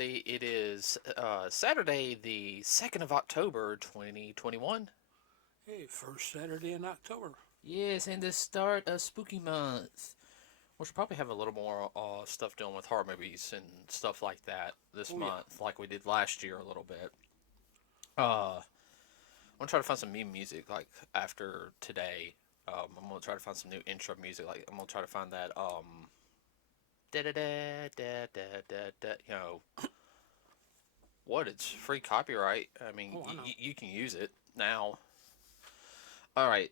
everybody. It is Saturday, the 2nd of October, 2021. Hey, first Saturday in October. Yes, and the start of spooky month. We should probably have a little more stuff dealing with horror movies and stuff like that this Oh, yeah. month, like we did last year a little bit. I'm gonna try to find some new music, like after today. I'm gonna try to find some new intro music. Like I'm gonna try to find that da da da da da da da. What? It's free copyright. I mean, Oh, I know. you can use it now. All right.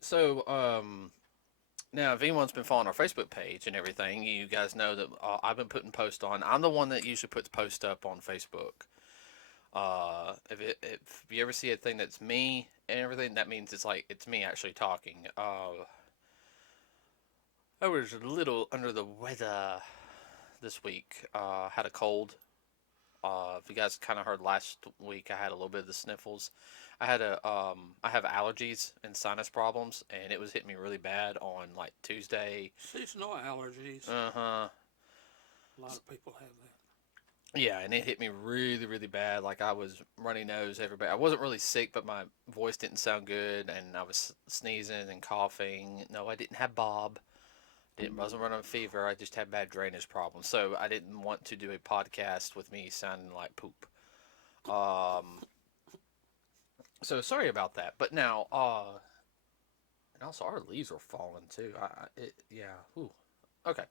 Now, if anyone's been following our Facebook page and everything, you guys know that I've been putting posts on. I'm the one that usually puts posts up on Facebook. If you ever see a thing that's me and everything, that means it's me actually talking. I was a little under the weather this week. Had a cold. If you guys kind of heard last week, I had a little bit of the sniffles. I have allergies and sinus problems, and it was hitting me really bad on like Tuesday. Seasonal allergies. Uh huh. A lot of people have that. Yeah, and it hit me really, really bad. Like I was runny nose, everybody. I wasn't really sick, but my voice didn't sound good, and I was sneezing and coughing. No, I didn't have Bob. Didn't wasn't running a fever. I just had bad drainage problems, so I didn't want to do a podcast with me sounding like poop. Um, so sorry about that. But now, and also our leaves are falling too. Yeah. Ooh. Okay.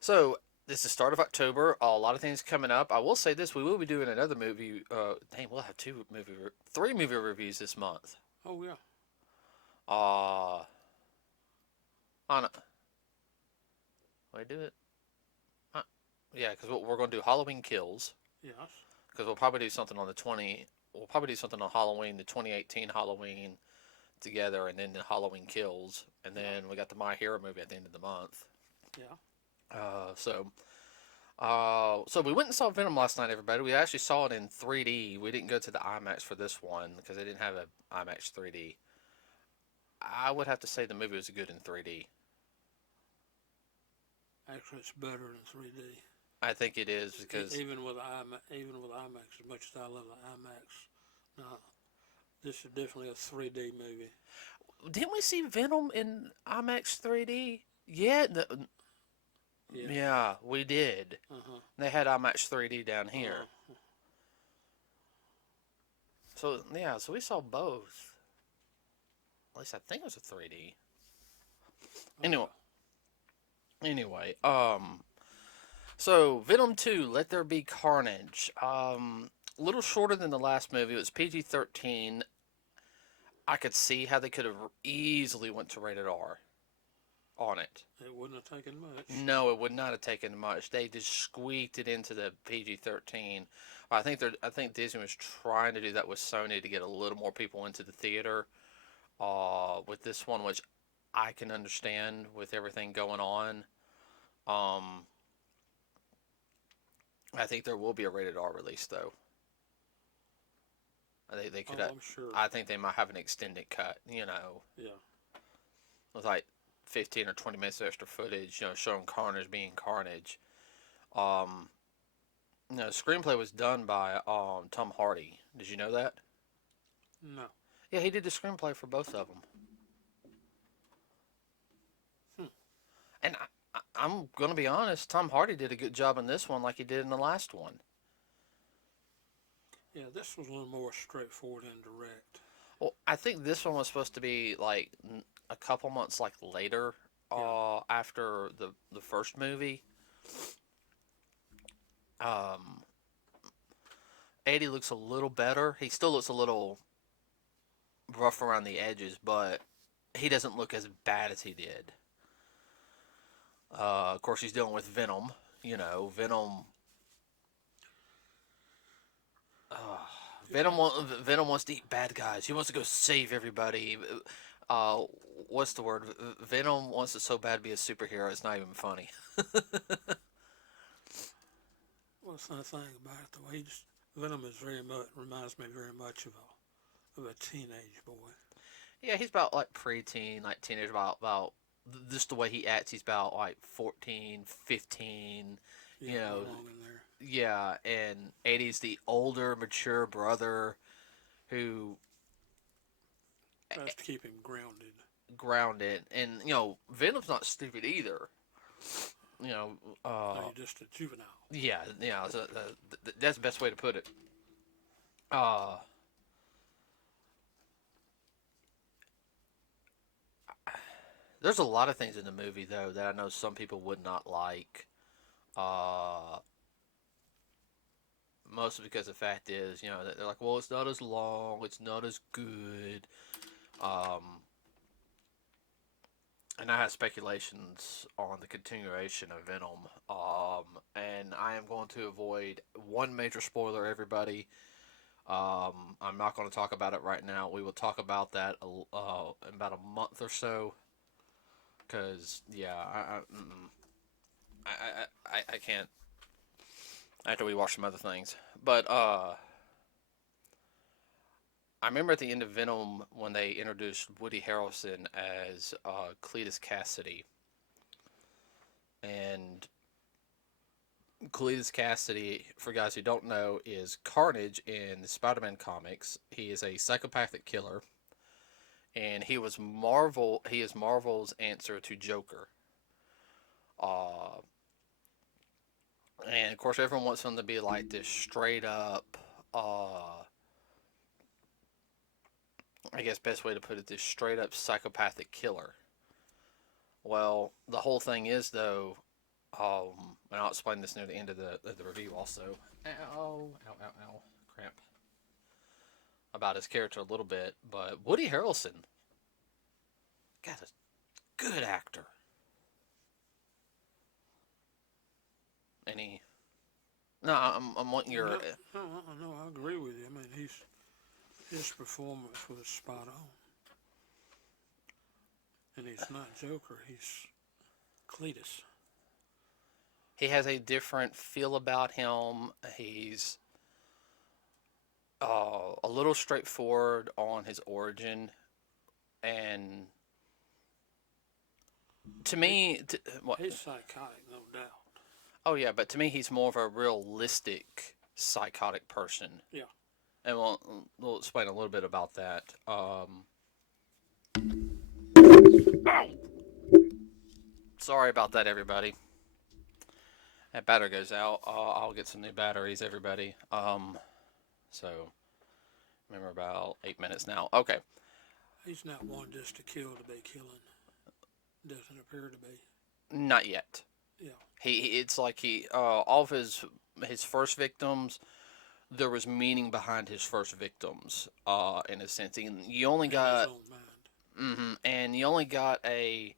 So this is the start of October. A lot of things coming up. I will say this: we will be doing another movie. We'll have three movie reviews this month. Oh, yeah. Uh, on wait, do it. Uh, yeah, because we're going to do Halloween Kills. Yes. Because we'll probably do something on the 20. We'll probably do something on Halloween, the 2018 Halloween together, and then the Halloween Kills, and Yeah. then we got the My Hero movie at the end of the month. Yeah. Uh, so, so we went and saw Venom last night, everybody. We actually saw it in 3D. We didn't go to the IMAX for this one because they didn't have an IMAX 3D. I would have to say the movie was good in 3D. Actually, it's better in 3D. I think it is because Even with IMAX, as much as I love the IMAX, no, this is definitely a 3D movie. didn't we see Venom in IMAX 3D? Yeah, Yes. yeah, we did. Uh huh. They had IMAX 3D down here. Uh, So yeah, so we saw both. At least I think it was a 3D. oh Anyway, yeah. anyway, so Venom 2, Let There Be Carnage. A little shorter than the last movie. It was PG-13. I could see how they could have easily went to rated R on it. It wouldn't have taken much. No, it would not have taken much. They just squeaked it into the PG-13. I think Disney was trying to do that with Sony to get a little more people into the theater. With this one, which I can understand with everything going on. Um, I think there will be a rated R release though. I think they could. Oh, I'm sure. I think they might have an extended cut. Yeah. With like 15 or 20 minutes of extra footage. Showing Carnage being Carnage. Um, no, the screenplay was done by Tom Hardy. Did you know that? No. Yeah, he did the screenplay for both of them. Hmm. And I'm gonna be honest, Tom Hardy did a good job in this one, like he did in the last one. Yeah, this was a little more straightforward and direct. Well, I think this one was supposed to be like a couple months like later, Yeah. after the first movie. Um, Eddie looks a little better. He still looks a little rough around the edges, but he doesn't look as bad as he did. Of course, he's dealing with Venom. Venom. Uh, Venom wants to eat bad guys. He wants to go save everybody. Uh, what's the word? Venom wants it so bad to be a superhero. It's not even funny. Well, it's the thing about it, though. Venom is very much reminds me very much of a teenage boy. Yeah, he's about like preteen, like teenager. About just the way he acts. He's about like 14, 15. Yeah, You know, along in there. yeah, and Eddie's the older, mature brother who Tries to keep him grounded. grounded, and Venom's not stupid either. You know, No, uh, you're just a juvenile. yeah, that's the best way to put it. Uh, there's a lot of things in the movie though that I know some people would not like. Uh, Mostly because the fact is, they're like, well, it's not as long, it's not as good. Um, and I have speculations on the continuation of Venom. And I am going to avoid one major spoiler, everybody. I'm not going to talk about it right now. We will talk about that in about a month or so. Because, yeah, I can't. After we watch some other things. But, I remember at the end of Venom when they introduced Woody Harrelson as Cletus Cassidy. And Cletus Cassidy, for guys who don't know, is Carnage in the Spider-Man comics. He is a psychopathic killer, and he was Marvel. He is Marvel's answer to Joker. Uh, and of course, everyone wants him to be like this straight up. I guess best way to put it, this straight up psychopathic killer. Well, the whole thing is though, and I'll explain this near the end of the review also. Ow, cramp. About his character a little bit, but Woody Harrelson, got a good actor. Any? No, I'm wanting your. No, I agree with you. I mean, his performance was spot on, and he's not Joker. He's Cletus. He has a different feel about him. He's a little straightforward on his origin, and to me, what? He's psychotic, no doubt. Oh yeah, but to me, he's more of a realistic psychotic person. Yeah. And we'll explain a little bit about that. Sorry about that, everybody. That battery goes out. I'll get some new batteries, everybody. So remember about 8 minutes now. Okay, He's not one just to kill to be killing. Doesn't appear to be. not yet. Yeah. It's like all of his first victims. There was meaning behind his first victims. In a sense, and you only In his got. own mind. And you only got a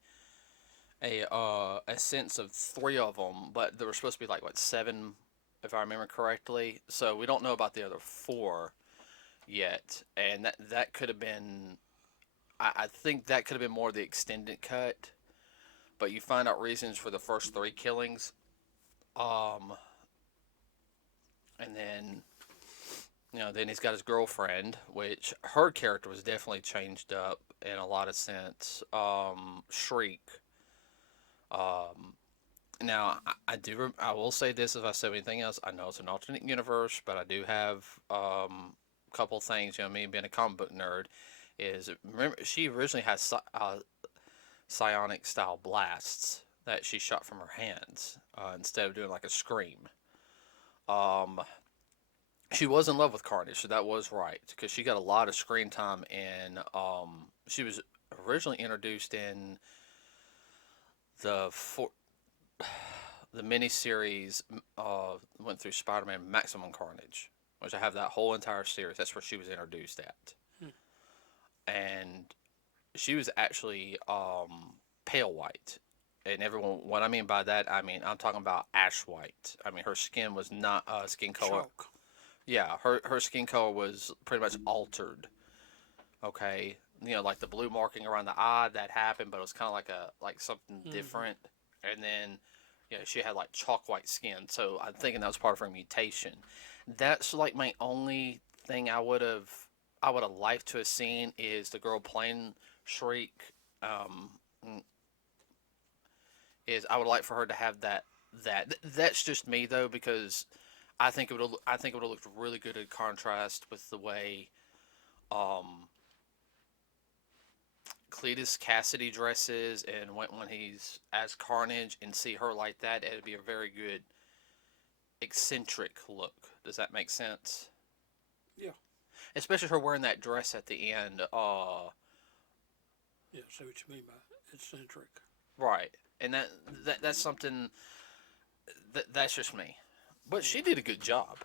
sense of three of them, but there were supposed to be like what, seven, if I remember correctly. So we don't know about the other four yet, and that could have been. I think that could have been more of the extended cut, but you find out reasons for the first three killings, um, and then. Then he's got his girlfriend, which her character was definitely changed up in a lot of sense. Shriek. Um, Now, I will say this if I say anything else. I know it's an alternate universe, but I do have a couple things. Me being a comic book nerd, is remember she originally had psionic style blasts that she shot from her hands instead of doing like a scream. Um, she was in love with Carnage, so that was right because she got a lot of screen time in. She was originally introduced in the the miniseries went through Spider-Man Maximum Carnage, which I have that whole entire series. That's where she was introduced at, Hmm. and she was actually pale white. And everyone, what I mean by that, I mean I'm talking about ash white. I mean her skin was not skin color. Chalk. Yeah, her skin color was pretty much altered. Okay, like the blue marking around the eye that happened, but it was kind of like something Mm-hmm. different. And then, she had like chalk white skin, so I'm thinking that was part of her mutation. That's like my only thing I would have liked to have seen is the girl playing Shriek. Um, is I would like for her to have that. That's just me though because I think it would have looked really good in contrast with the way um, Cletus Cassidy dresses, and when he's as Carnage, and see her like that, it'd be a very good eccentric look. Does that make sense? Yeah, Especially her wearing that dress at the end. yeah. See what you mean by eccentric. Right, and that's something that's just me, but she Yeah, did a good job.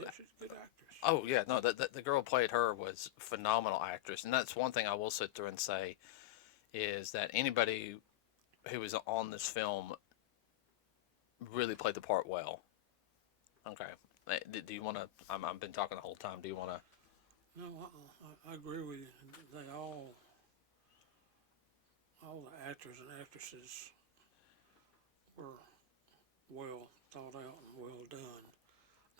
yeah. She's a good actress. Oh yeah, no, the girl who played her was a phenomenal actress, and that's one thing I will sit through and say is that anybody who was on this film really played the part well. Okay, do you want to? I've been talking the whole time. Do you want to? No, I agree with you. They all the actors and actresses were well thought out and well done.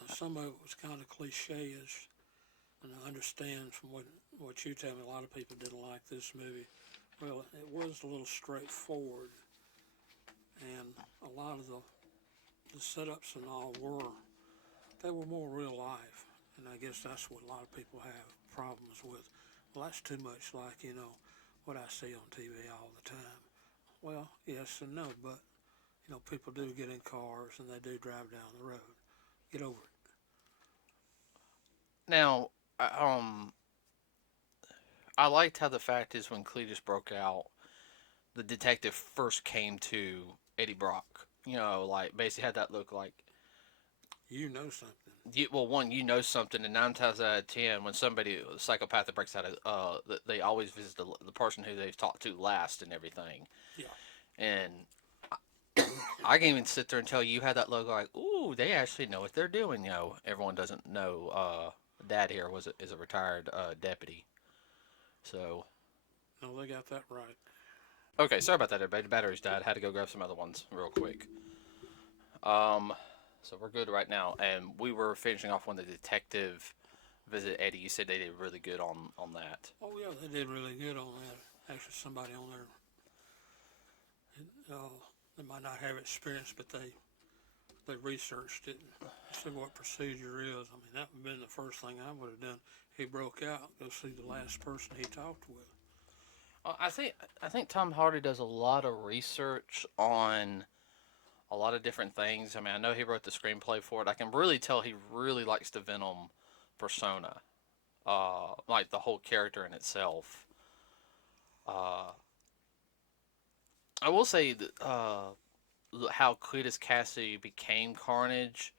Now, some of it was kind of cliche-ish, and I understand from what you tell me, a lot of people didn't like this movie. Well, it was a little straightforward, and a lot of the setups and all they were more real life, and I guess that's what a lot of people have problems with. Well, that's too much like, what I see on TV all the time. Well, yes and no, but, people do get in cars and they do drive down the road. Get over it. Now, I liked how the fact is when Cletus broke out, the detective first came to Eddie Brock. Like basically had that look like You know something. well, one, something, and 9 times out of 10, when somebody a psychopath breaks out, they always visit the person who they've talked to last and everything. Yeah. And I can even sit there and tell you had that look like, ooh, they actually know what they're doing. Everyone doesn't know. Dad here is a retired deputy, so. No, they got that right. Okay, sorry about that, everybody. The batteries died. Had to go grab some other ones real quick. Um, so we're good right now, and we were finishing off when the detective visited Eddie. You said they did really good on that. Oh, yeah, they did really good on that. Actually, somebody on there, they might not have experience, but they researched it and see what procedure is. I mean, that would have been the first thing I would have done. He broke out, go see the last person he talked with. I think Tom Hardy does a lot of research on a lot of different things. I mean, I know he wrote the screenplay for it. I can really tell he really likes the Venom persona, like the whole character in itself. Uh, I will say that, how Cletus Cassidy became Carnage.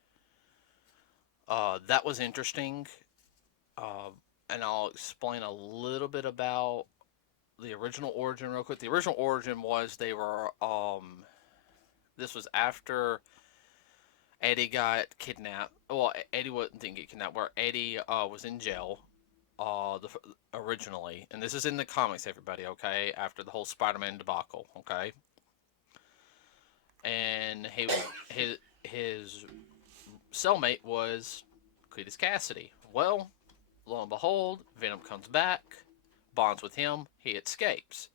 That was interesting, uh, and I'll explain a little bit about the original origin real quick. The original origin was they were this was after Eddie got kidnapped. Well, didn't get kidnapped. Where Eddie was in jail. Originally, and this is in the comics, everybody. Okay, after the whole Spider-Man debacle. Okay, and his cellmate was Cletus Cassidy. Well, lo and behold, Venom comes back, bonds with him, he escapes.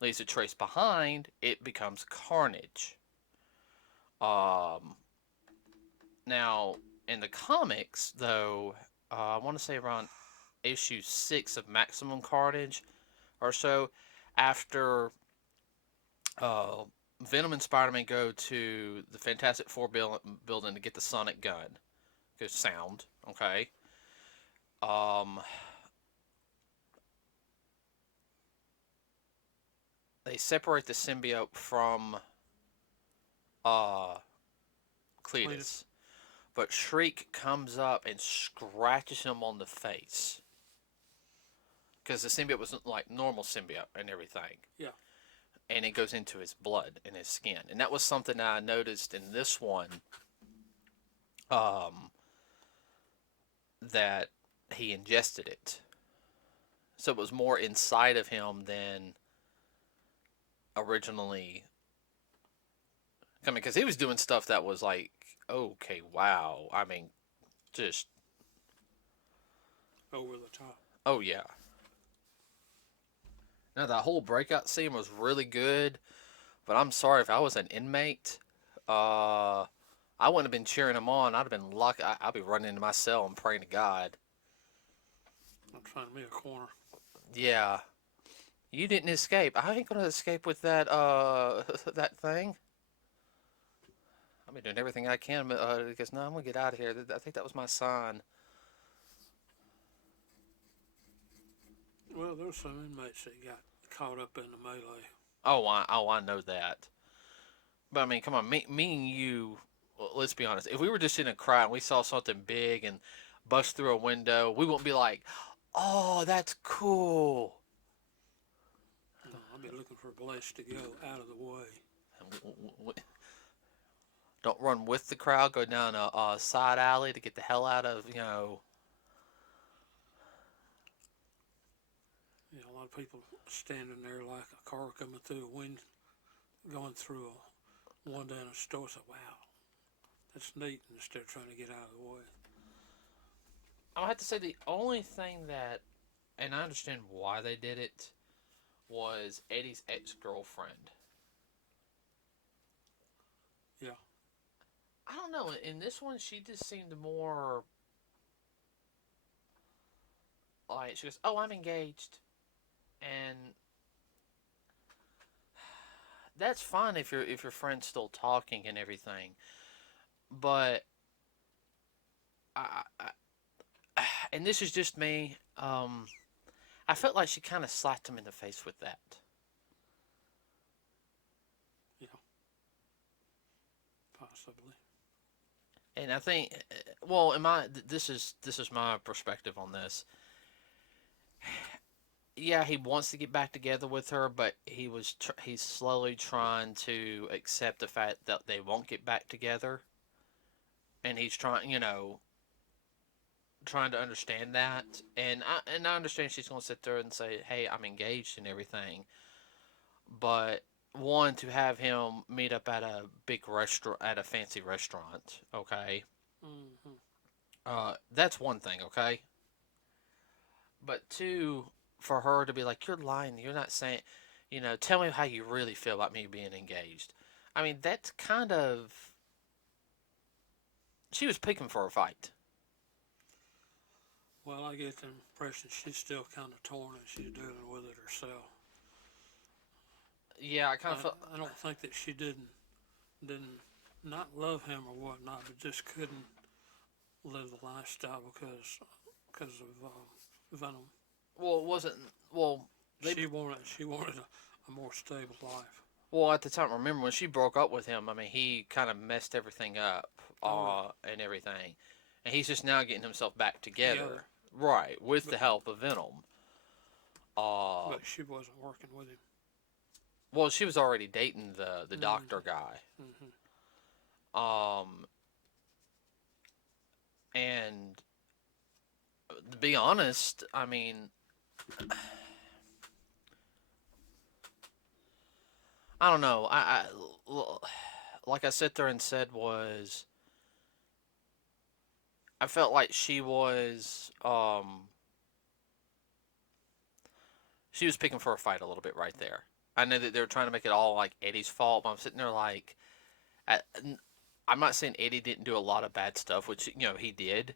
Leaves a trace behind, it becomes Carnage. Um, Now, in the comics, though, I want to say around issue 6 of Maximum Carnage or so, after uh, Venom and Spider-Man go to the Fantastic Four building to get the sonic gun, because sound, okay? Um, they separate the symbiote from uh, Cletus. But Shriek comes up and scratches him on the face. Because the symbiote wasn't like normal symbiote and everything. Yeah. And it goes into his blood and his skin. And that was something I noticed in this one. That he ingested it. So it was more inside of him than originally coming. Because he was doing stuff that was like, okay, wow. I mean, just. Over the top. Oh, yeah. Now, that whole breakout scene was really good. But I'm sorry, if I was an inmate, I wouldn't have been cheering him on. I'd have been lucky. I'd be running into my cell and praying to God. I'm trying to make a corner. Yeah, you didn't escape. I ain't gonna escape with that that thing. I've been doing everything I can because no, I'm gonna get out of here. I think that was my sign. Well, there were some inmates that got caught up in the melee. I know that. But I mean, come on, me and you. Well, let's be honest. If we were just in a crowd and we saw something big and bust through a window, we wouldn't be like, "Oh, that's cool." No, I'll be looking for a place to go out of the way. Don't run with the crowd. Go down a side alley to get the hell out of You know, a lot of people standing there like a car coming through a wind, going through one day in a store. So, wow, that's neat. Instead of trying to get out of the way. I have to say the only thing that, and I understand why they did it, was Eddie's ex-girlfriend. Yeah. I don't know. In this one, she just seemed more like she goes, "Oh, I'm engaged," and that's fine if your friend's still talking and everything. But and this is just me. I felt like she kind of slapped him in the face with that. Yeah. Possibly. And I think, well, in my this is my perspective on this. Yeah, he wants to get back together with her, but he's slowly trying to accept the fact that they won't get back together, and he's trying to understand that. And I understand she's gonna sit there and say, "Hey, I'm engaged and everything," but one to have him meet up at a big restaurant at a fancy restaurant, okay, Mm-hmm. that's one thing, okay, but two, for her to be like, "You're lying. You're not saying, tell me how you really feel about me being engaged." I mean, that's kind of she was picking for a fight. Well, I get the impression she's still kind of torn and she's dealing with it herself. Yeah, I kind of I, felt. I don't think that she didn't not love him or whatnot, but just couldn't live the lifestyle because of Venom. Well, it wasn't. Well, they. She wanted a more stable life. Well, at the time, remember when she broke up with him? I mean, he kind of messed everything up, Oh yeah, and everything, and he's just now getting himself back together, together, right, with but the help of Venom. Uh, but she wasn't working with him. well, she was already dating the doctor Mm-hmm. guy. Mm-hmm. Um, and to be honest, I mean, I don't know. Like I sat there and said was I felt like she was picking for a fight a little bit right there. I know that they were trying to make it all like Eddie's fault, but I'm sitting there like, I, I'm not saying Eddie didn't do a lot of bad stuff, which he did,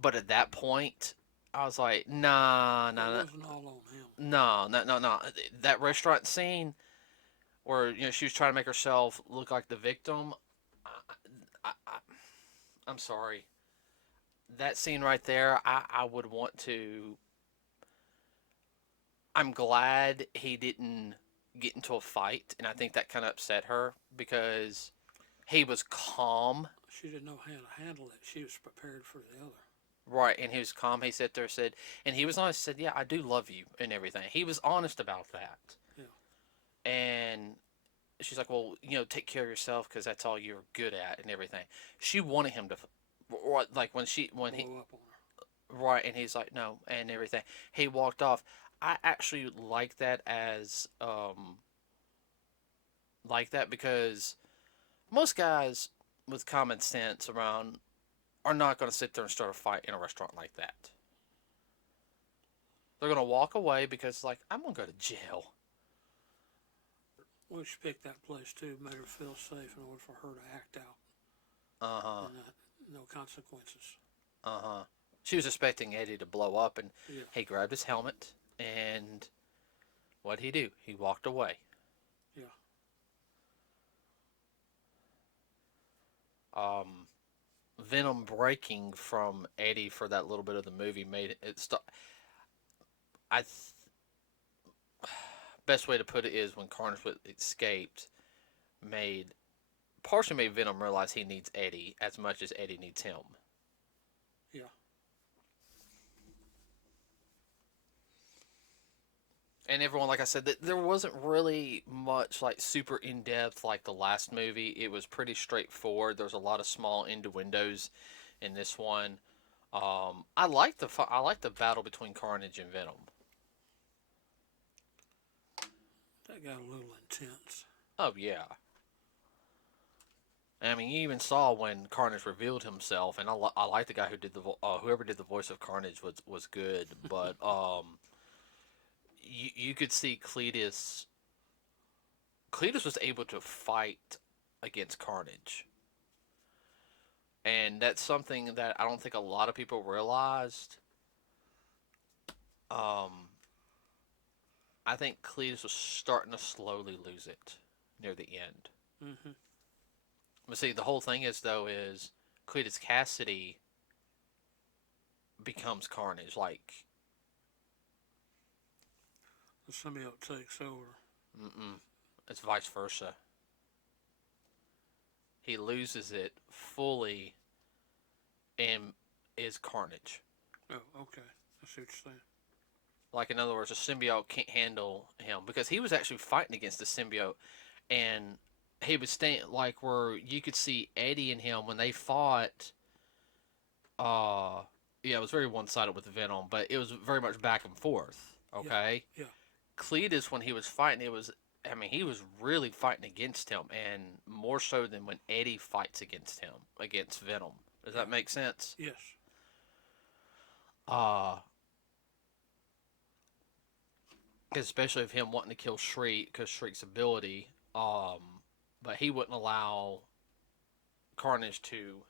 but at that point, I was like, nah, It nah, wasn't all on him. nah, no, no, no, no. That restaurant scene where she was trying to make herself look like the victim. I, I'm sorry. That scene right there, I would want to. I'm glad he didn't get into a fight, and I think that kind of upset her because he was calm, She didn't know how to handle it. She was prepared for the other. right? And he was calm. He sat there, said, and he was honest. Said, "Yeah, I do love you," and everything. He was honest about that. Yeah. And she's like, "Well, take care of yourself because that's all you're good at and everything." She wanted him to, like when he Blow up on her. right, and he's like, "No," and everything. He walked off. I actually like that because most guys with common sense around are not going to sit there and start a fight in a restaurant like that. They're going to walk away because, like, I'm going to go to jail. Well, she picked that place too, made her feel safe in order for her to act out. Uh-huh. and no consequences. Uh-huh. She was expecting Eddie to blow up, and Yeah, he grabbed his helmet, and what'd he do? He walked away. yeah. Um, Venom breaking from Eddie for that little bit of the movie made it stop. I best way to put it is when Carnage escaped, made partially made Venom realize he needs Eddie as much as Eddie needs him. Yeah. And everyone, like I said, there wasn't really much like super in depth like the last movie. It was pretty straightforward. There's a lot of small innuendos in this one. I like the battle between Carnage and Venom. That got a little intense. Oh yeah. I mean, you even saw when Carnage revealed himself, and I like the guy who did whoever did the voice of Carnage was good, but you could see Cletus was able to fight against Carnage, and that's something that I don't think a lot of people realized. Um, I think Cletus was starting to slowly lose it near the end. Hmm. But see, the whole thing is though is Cletus Cassidy becomes Carnage. Like, The symbiote takes over. mm-mm, it's vice versa. He loses it fully and is Carnage. Oh, okay. I see what you're saying. Like, in other words, a symbiote can't handle him because he was actually fighting against the symbiote, and he was staying like where you could see Eddie and him when they fought. Uh, yeah, it was very one sided with Venom, but it was very much back and forth. Yeah, Okay, yeah, Cletus when he was fighting, it was. I mean, he was really fighting against him, and more so than when Eddie fights against him against Venom. Does yeah. that make sense? Yes. Uh, especially of him wanting to kill Shriek because Shriek's ability. But he wouldn't allow Carnage to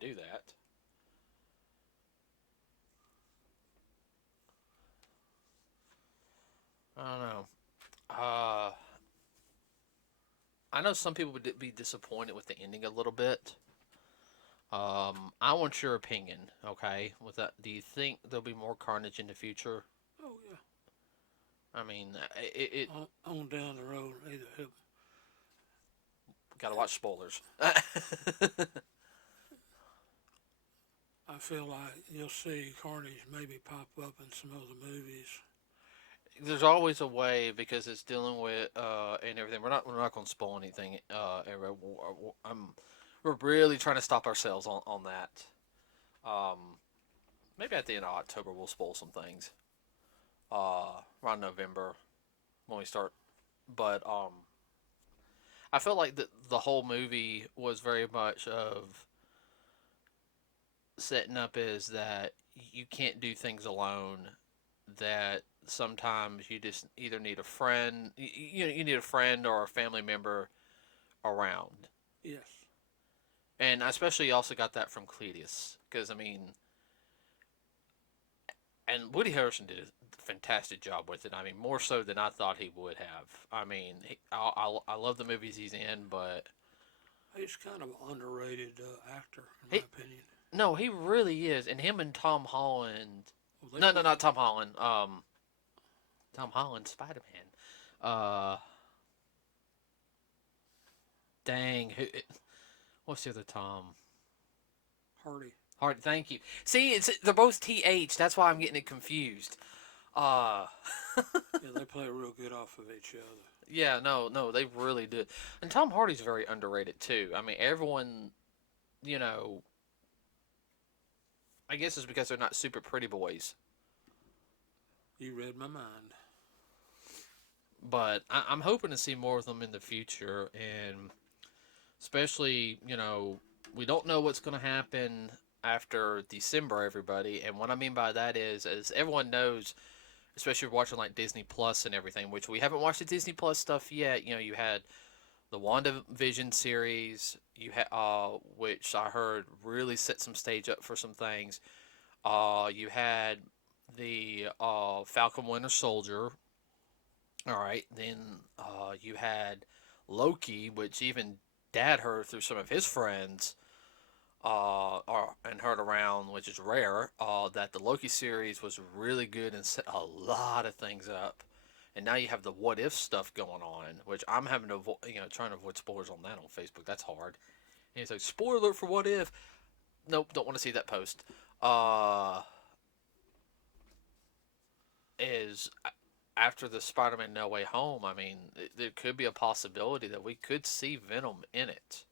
do that. I don't know. Uh, I know some people would be disappointed with the ending a little bit. I want your opinion. Okay, with that, do you think there'll be more Carnage in the future? Oh, yeah. I mean, it On down the road, either help. gotta watch spoilers. I feel like you'll see Carnage maybe pop up in some other movies. There's always a way because it's dealing with and everything. We're not going to spoil anything. We're really trying to stop ourselves on that. Um, Maybe at the end of October we'll spoil some things. Around November when we start. But I felt like the whole movie was very much of setting up is that you can't do things alone. That sometimes you just either need a friend, you need a friend or a family member around, Yes. and I especially also got that from Cletus because I mean, and Woody Harrelson did a fantastic job with it. I mean, more so than I thought he would have. I mean, I love the movies he's in, but He's kind of an underrated actor, in my he opinion. no, he really is, and him and Tom Holland. Well, they No, play. not Tom Holland. Tom Holland, Spider Man. Dang, what's the other Tom? Hardy. Hard. Thank you. See, they're both TH. That's why I'm getting it confused. Uh Yeah, they play real good off of each other. yeah, no, they really did. And Tom Hardy's very underrated too. I mean, everyone, you know, I guess it's because they're not super pretty boys. You read my mind. But I'm hoping to see more of them in the future, and especially, we don't know what's going to happen after December, everybody. And what I mean by that is, as everyone knows, especially watching like Disney Plus and everything, which we haven't watched the Disney Plus stuff yet. You had the WandaVision series, which I heard really set some stage up for some things. You had the Falcon Winter Soldier. All right, then you had Loki, which even Dad heard through some of his friends, and heard around, which is rare, that the Loki series was really good and set a lot of things up. And now you have the what if stuff going on, which I'm having to avoid, trying to avoid spoilers on that on Facebook. That's hard. And it's like, spoiler alert for what if. Nope, don't want to see that post. Is after the Spider-Man No Way Home, I mean, there could be a possibility that we could see Venom in it.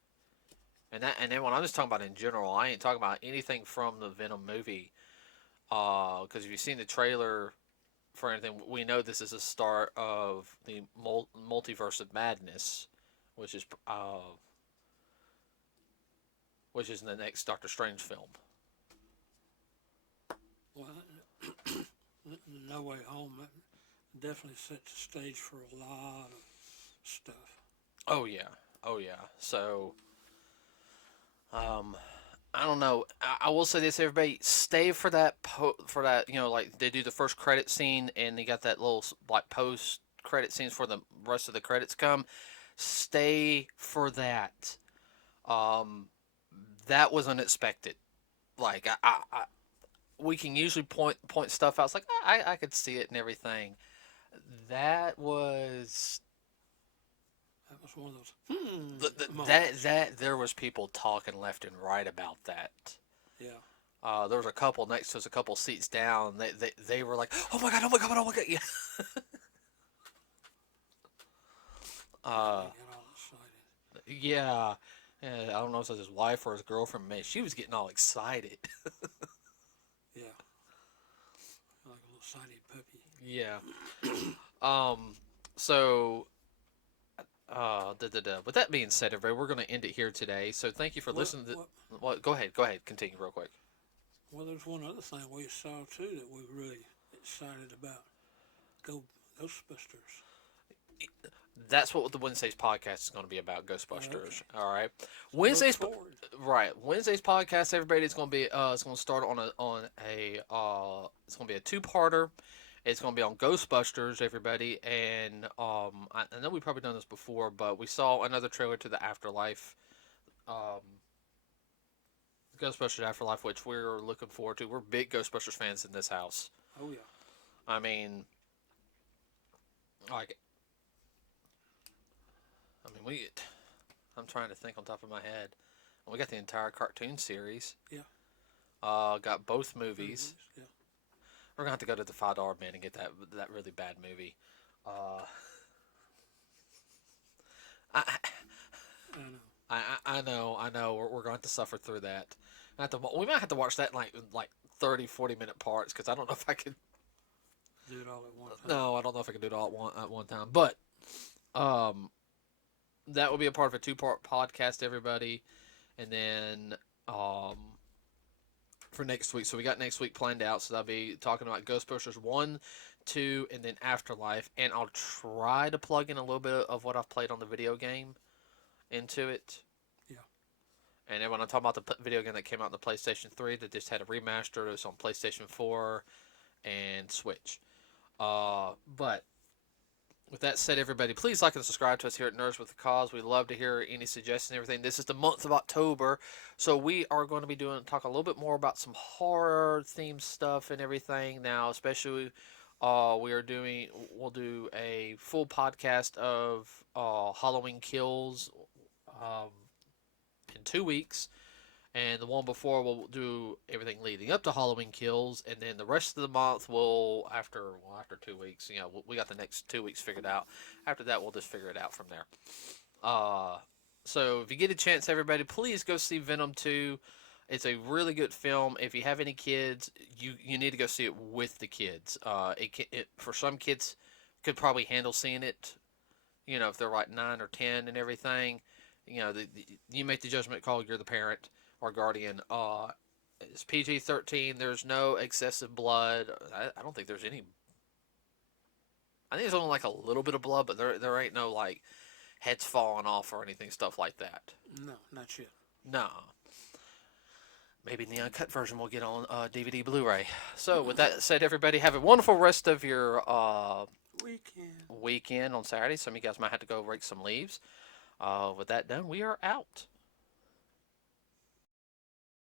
And then when I'm just talking about in general, I ain't talking about anything from the Venom movie. Because if you've seen the trailer for anything, we know this is the start of the multiverse of madness, which is in the next Doctor Strange film. Well, No Way Home definitely sets the stage for a lot of stuff. Oh yeah, oh yeah. So, I don't know. I will say this, everybody, stay for that like they do the first credit scene, and they got that little like post credit scenes for the rest of the credits come. Stay for that. That was unexpected. Like we can usually point stuff out. It's like I could see it and everything. That was one of those that there was people talking left and right about that. Yeah. There was a couple next to us, a couple seats down. They were like, "Oh my god! Oh my god! Oh my god!" Yeah. Get all excited. Yeah. Yeah. I don't know if it was his wife or his girlfriend. Man, she was getting all excited. Yeah. Like a little excited puppy. Yeah. So. With that being said, everybody, we're going to end it here today. So thank you for listening to. Well, go ahead. Continue real quick. Well, there's one other thing we saw too that we're really excited about. Ghostbusters. That's what the Wednesday's podcast is going to be about. Ghostbusters. Okay. All right. Wednesday's podcast. Everybody, is going to be. It's going to start on a. It's going to be a two-parter. It's going to be on Ghostbusters, everybody, and I know we've probably done this before, but we saw another trailer to the Afterlife, Ghostbusters Afterlife, which we're looking forward to. We're big Ghostbusters fans in this house. Oh yeah. I mean, like, I'm trying to think on top of my head. We got the entire cartoon series. Yeah. Got both movies. Yeah. We're gonna have to go to the $5 bin and get that really bad movie. I know. We're going to have to suffer through that. We might have to watch that in like 30, 40-minute parts, because I don't know if I could do it all at one time. No, I don't know if I can do it all at one time. But that will be a part of a two-part podcast, everybody. And then for next week. So we got next week planned out. So that'll be talking about Ghostbusters 1, 2, and then Afterlife. And I'll try to plug in a little bit of what I've played on the video game into it. Yeah. And then when I'm talking about the video game that came out on the PlayStation 3 that just had a remaster, it was on PlayStation 4 and Switch. But with that said, everybody, please like and subscribe to us here at NerdsWithACause. We love to hear any suggestions and everything. This is the month of October, so we are going to be talk a little bit more about some horror-themed stuff and everything now, especially we'll do a full podcast of Halloween Kills in 2 weeks. And the one before, we'll do everything leading up to Halloween Kills, and then the rest of the month after 2 weeks, we got the next 2 weeks figured out. After that, we'll just figure it out from there. So if you get a chance, everybody, please go see Venom 2. It's a really good film. If you have any kids, you need to go see it with the kids. For some kids, could probably handle seeing it. If they're like 9 or 10 and everything, you make the judgment call. You're the parent or guardian. It's PG-13. There's no excessive blood. I don't think there's any. I think there's only like a little bit of blood, but there ain't no like heads falling off or anything, stuff like that. No, not yet. No. Maybe the uncut version will get on DVD Blu-ray. So with that said, everybody have a wonderful rest of your Weekend. weekend on Saturday. Some of you guys might have to go rake some leaves. With that done, we are out.